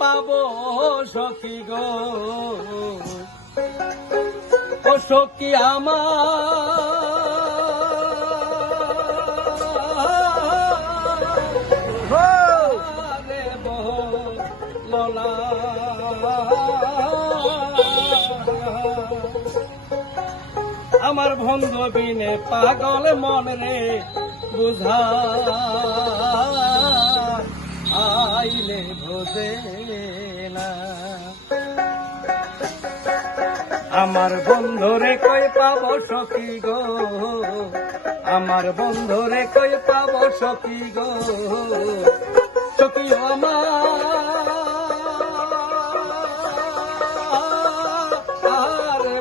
পাবো সখী গো, ও সখী আমারে বলনা, আমার বন্ধু বিনে পাগল মন রে বুঝা আইলে বোঝে না। আমার বন্ধুরে কই পাবো সখী গো, আমার বন্ধুরে কই পাবো সখী গো, সখী আমার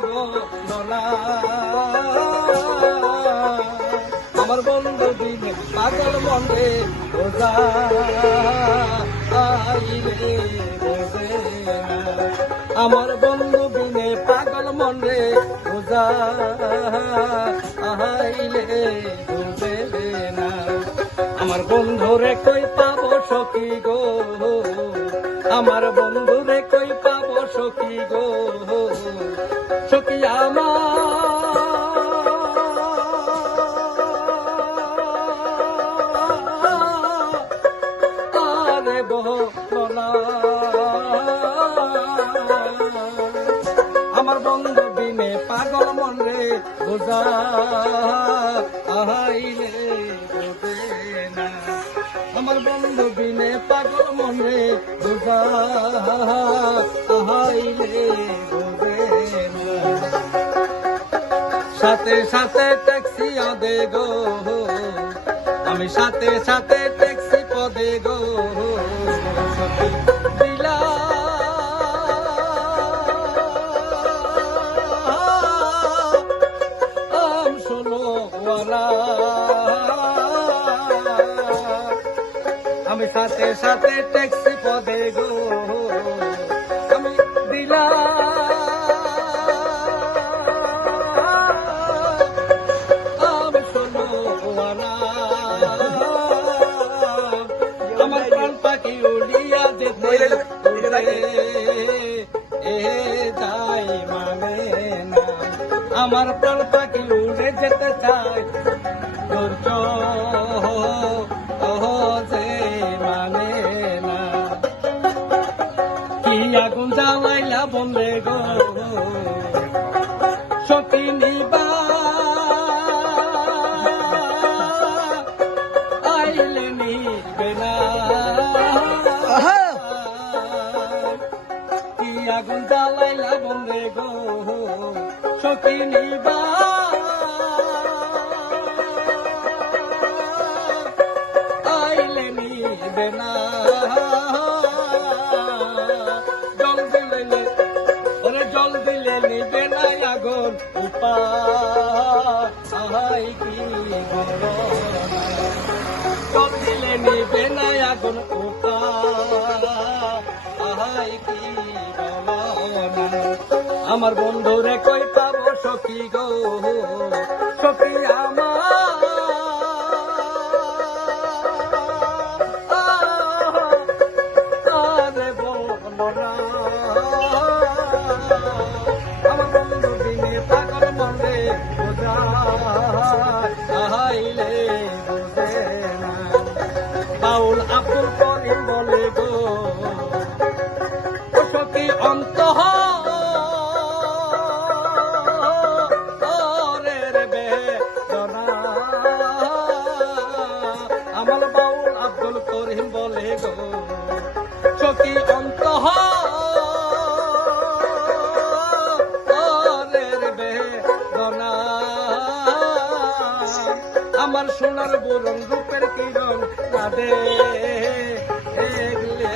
বলনা, আমার বন্ধু দিনে পাগল মনে বোঝা আইলে বোঝে না। আমার বন্ধু বিনে পাগল মনে বোঝা আইলে বোঝে না। আমার বন্ধুরে কই পাবো সখী গো, আমার বন্ধুরে কই পাবো সখী গো, সখী আমারে বলনা, আমার বন্ধু বিনে পাগল মন রে বোঝা আইলে বোঝে না। আমার বন্ধু বিনে পাগল মন রে বোঝা আইলে বোঝে না। সাথে সাথে ট্যাক্সি আদে গো, আমি সাথে সাথে ট্যাক্সি পদে গো, দিলাম শোনো আমি সাথে সাথে ট্যাক্সি পদে গো, আমি দিলাম শোনো আমার প্রাণ পাখি উড়িয়া যেতে যাই মানে না, আমার প্রাণ পাখি উড়ে যেতে চাই তোর যে মানে না। কি আগুন জ্বালাইলা বন্ধে গো, সখী নিবা আইলে নিবে না। কি আগুন জ্বালাইলা বন্ধে গো, সখী নিবা আইলে নিবে না। জল দিলে ওরে জল দিলে নিবে না আগুন, উপায় কি জল দিলে নিবে না আগুন, উপায় কি আমার বন্ধুরে কই পাবো সখী গো, সখী আমারে বলনা, আমার বন্ধু বিনে পাগল মনে বোঝা আইলে বোঝে না। বাউল আব্দুল করিম বলে গো, সখী অন্তঃ আমার বাউল আব্দুল করিম বলে গো, সখী অন্তঃ বেদনা, আমার সোনার বরণ রূপের কিরণ কাঁদে এগলে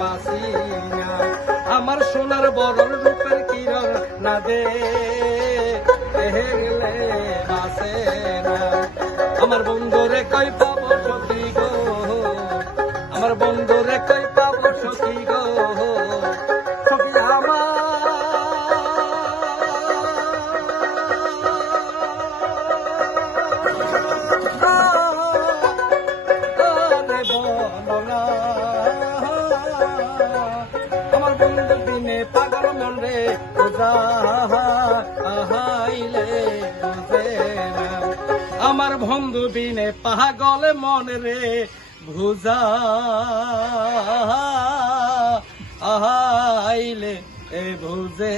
বাসি না, আমার সোনার বরণ রূপের কিরণ না দে এগলে বাসে না। আমার বন্ধুরে কই পাবো সখী গো, আমার বন্ধুরে কই পাবো সখী গো, সখী আমারে বলনা। বুঝা আহাইলে বুঝে না আমার বন্ধু বিনে পাগল মন রে বুঝা আহাইলে বুঝে